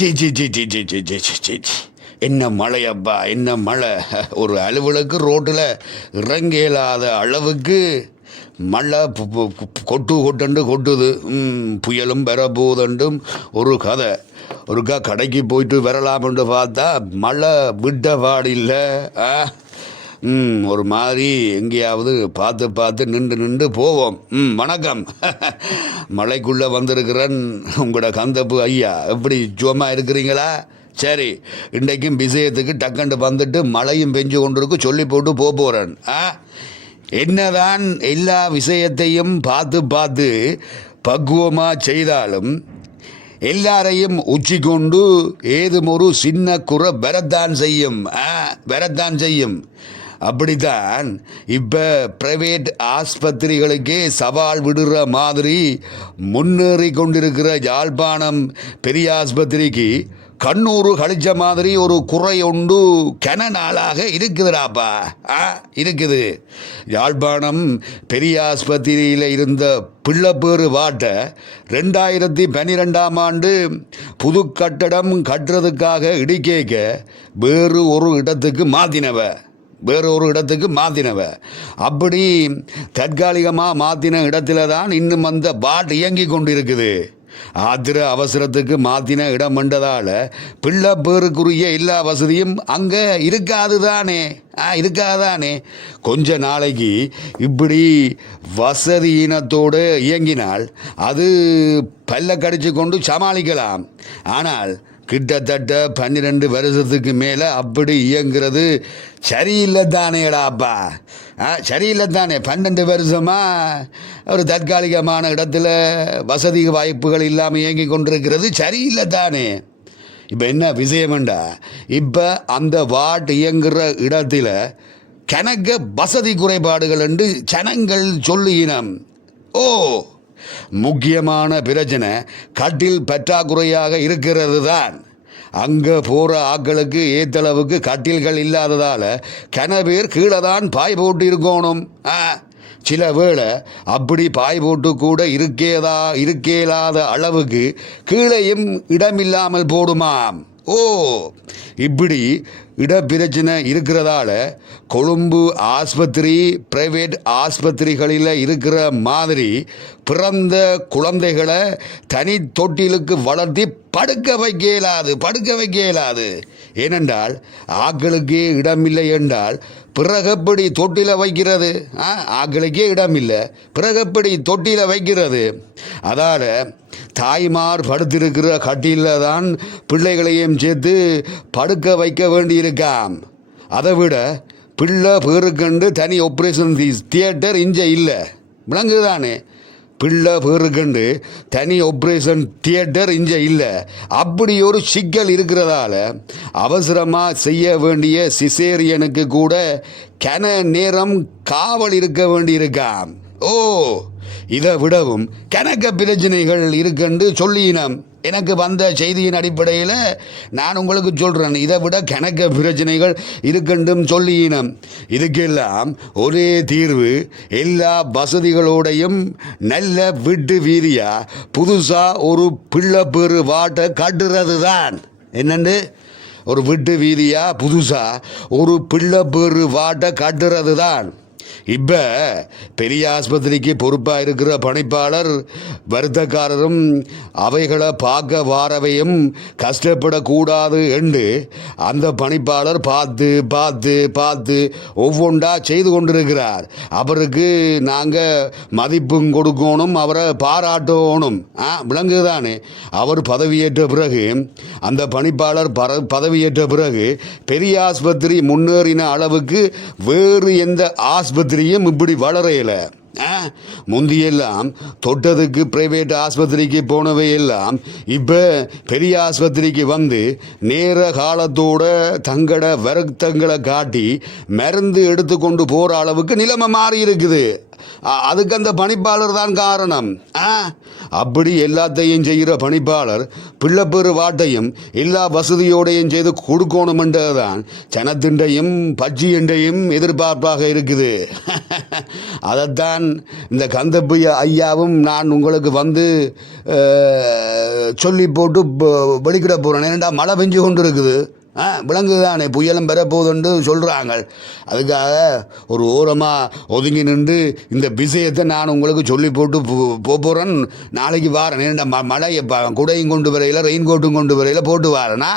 C C C C C C C C C C. என்ன மழை அப்பா, என்ன மழை! ஒரு அலுவலுக்கு ரோட்டில் இறங்க இயலாத அளவுக்கு மழை கொட்டுண்டு கொட்டுது. புயலும் பெறப்போதண்டும் ஒரு கதை. ஒருக்கா கடைக்கு போயிட்டு வரலாம்னு பார்த்தா மழை விட்ட பாடில்லை. ஒரு மாதிரி எங்கேயாவது பார்த்து பார்த்து நின்று போவோம். வணக்கம். மலைக்குள்ளே வந்திருக்கிறேன். உங்களோட கந்தப்பு ஐயா, எப்படி சும்மா இருக்கிறீங்களா? சரி, இன்றைக்கும் விஷயத்துக்கு டக்குண்டு வந்துட்டு மழையும் பெஞ்சு கொண்டிருக்கு சொல்லி போட்டு போகிறேன். என்னதான் எல்லா விஷயத்தையும் பார்த்து பார்த்து பக்குவமாக செய்தாலும் எல்லாரையும் உச்சி கொண்டு ஏதும் ஒரு சின்ன குறை வரத்தான் செய்யும். அப்படித்தான் இப்போ பிரைவேட் ஆஸ்பத்திரிகளுக்கே சவால் விடுற மாதிரி முன்னேறி கொண்டிருக்கிற யாழ்ப்பாணம் பெரிய ஆஸ்பத்திரிக்கு கண்ணூறு கழிச்ச மாதிரி ஒரு குறை உண்டு கன நாளாக இருக்குதுடாப்பா. இருக்குது. யாழ்ப்பாணம் பெரிய ஆஸ்பத்திரியில் இருந்த பிள்ளைப்பேறு வாட்டை 2012 ஆண்டு புது கட்டடம் கட்டுறதுக்காக இடிக்கேக்க வேறு ஒரு இடத்துக்கு மாற்றினவ. அப்படி தற்காலிகமாக மாற்றின இடத்துல தான் இன்னும் அந்த பாட் இயங்கி கொண்டிருக்குது. அவசரத்துக்கு மாற்றின இடம் என்றதால் பிள்ளை பேருக்குரிய எல்லா வசதியும் அங்கே இருக்காதானே. கொஞ்ச நாளைக்கு இப்படி வசதியினத்தோடு இயங்கினால் அது பல்ல கடிச்சு கொண்டு சமாளிக்கலாம். ஆனால் கிட்டத்தட்ட 12 வருஷத்துக்கு மேலே அப்படி இயங்குறது சரியில்லை தானேடாப்பா. சரியில்லை தானே. 12 வருஷமாக ஒரு தற்காலிகமான இடத்துல வசதி வாய்ப்புகள் இல்லாமல் இயங்கி கொண்டிருக்கிறது சரியில்லை தானே. இப்போ என்ன விஷயம்ண்டா, இப்போ அந்த வார்டு இயங்குகிற இடத்துல கணக்க வசதி குறைபாடுகள் என்று ஜனங்கள் சொல்லினம். முக்கியமான பிரச்சனை கட்டில் பற்றாக்குறையாக இருக்கிறது தான். அங்கே போகிற ஆட்களுக்கு ஏத்தளவுக்கு கட்டில்கள் இல்லாததால் கன பேர் கீழே தான் பாய் போட்டு இருக்கணும். சில வேளை அப்படி பாய் போட்டு கூட இருக்கேலாத அளவுக்கு கீழேயும் இடமில்லாமல் போடுமாம். இப்படி இடப்பிரச்சனை இருக்கிறதால கொழும்பு ஆஸ்பத்திரி பிரைவேட் ஆஸ்பத்திரிகளில் இருக்கிற மாதிரி பிறந்த குழந்தைகளை தனி தொட்டிலுக்கு வளர்த்தி படுக்க வைக்க இயலாது. ஏனென்றால் ஆக்களுக்கே இடமில்லை என்றால் பிறகப்படி தொட்டில வைக்கிறது. ஆக்களுக்கே இடமில்லை, பிறகப்படி தொட்டில வைக்கிறது. அதால் தாய்மார் படுத்திருக்கிற கட்டிலில் தான் பிள்ளைகளையும் சேர்த்து படுக்க வைக்க வேண்டியிருக்காம். அதை விட பிள்ளை பேருக்கண்டு தனி ஆப்ரேஷன் தியேட்டர் இங்கே இல்லை. விளங்குதானே? பிள்ளை பேருக்கண்டு தனி ஆப்ரேஷன் தியேட்டர் இங்கே இல்லை. அப்படி ஒரு சிக்கல் இருக்கிறதால அவசரமாக செய்ய வேண்டிய சிசேரியனுக்கு கூட கன நேரம் காவல் இருக்க வேண்டியிருக்காம். இதை விடவும் கணக்க பிரச்சனைகள் இருக்குன்னு சொல்லினோம். எனக்கு வந்த செய்தியின் அடிப்படையில் நான் உங்களுக்கு சொல்கிறேன், இதை விட கணக்க பிரச்சனைகள் இருக்குன்றும் சொல்லினோம். இதுக்கெல்லாம் ஒரே தீர்வு எல்லா வசதிகளோடையும் நல்ல விட்டு வீதியாக புதுசாக ஒரு பிள்ளை பேரு வாட்டை கட்டுறது தான். என்னண்டு ஒரு விட்டு வீதியாக புதுசாக ஒரு பிள்ளை பேரு வாட்டை கட்டுறது தான். இப்போ பெரிய ஆஸ்பத்திரிக்கு பொறுப்பாக இருக்கிற பணிப்பாளர் வருத்தக்காரரும் அவைகளை பார்க்க வாரவையும் கஷ்டப்படக்கூடாது என்று அந்த பணிப்பாளர் பார்த்து ஒவ்வொன்றா செய்து கொண்டிருக்கிறார். அவருக்கு நாங்கள் மதிப்பும் கொடுக்கணும், அவரை பாராட்டணும். விளங்குதானே? அவர் பதவியேற்ற பிறகு, அந்த பணிப்பாளர் பதவியேற்ற பிறகு பெரிய ஆஸ்பத்திரி முன்னேறின அளவுக்கு வேறு எந்த ஆஸ்பத்திரியும் இப்படி வளரையில. முந்தியெல்லாம் தொட்டதுக்கு பிரைவேட் ஆஸ்பத்திரிக்கு போனவையெல்லாம் இப்போ பெரிய ஆஸ்பத்திரிக்கு வந்து நேர காலத்தோட தங்கட வருத்தங்களை காட்டி மருந்து எடுத்து கொண்டு போகிற அளவுக்கு நிலைமை மாறி இருக்குது. அதுக்கு அந்த பணிப்பாளர் தான் காரணம். அப்படி எல்லாத்தையும் செய்கிற பணிப்பாளர் பிள்ளைப்பேறு வாட்டையும் எல்லா வசதியோடையும் செய்து கொடுக்கணுமென்றதுதான் ஜனத்திண்டையும் பட்சியண்டையும் எதிர்பார்ப்பாக இருக்குது. அதைத்தான் இந்த கந்தப்பு ஐயாவும் நான் உங்களுக்கு வந்து சொல்லி போட்டு வெளிக்கிட போகிறேன். ஏன்னா மழை பெஞ்சு கொண்டு இருக்குது, விலங்குதானே, புயலும் பெறப்போகுதுன்னு சொல்கிறாங்க. அதுக்காக ஒரு ஓரமாக ஒதுங்கி நின்று இந்த விஷயத்தை நான் உங்களுக்கு சொல்லி போட்டு போகிறேன். நாளைக்கு வாரேன். ஏன்னா மழை குடையும் கொண்டு வரையில் ரெயின் கோட்டும் கொண்டு வரையில் போட்டு வாரேனா.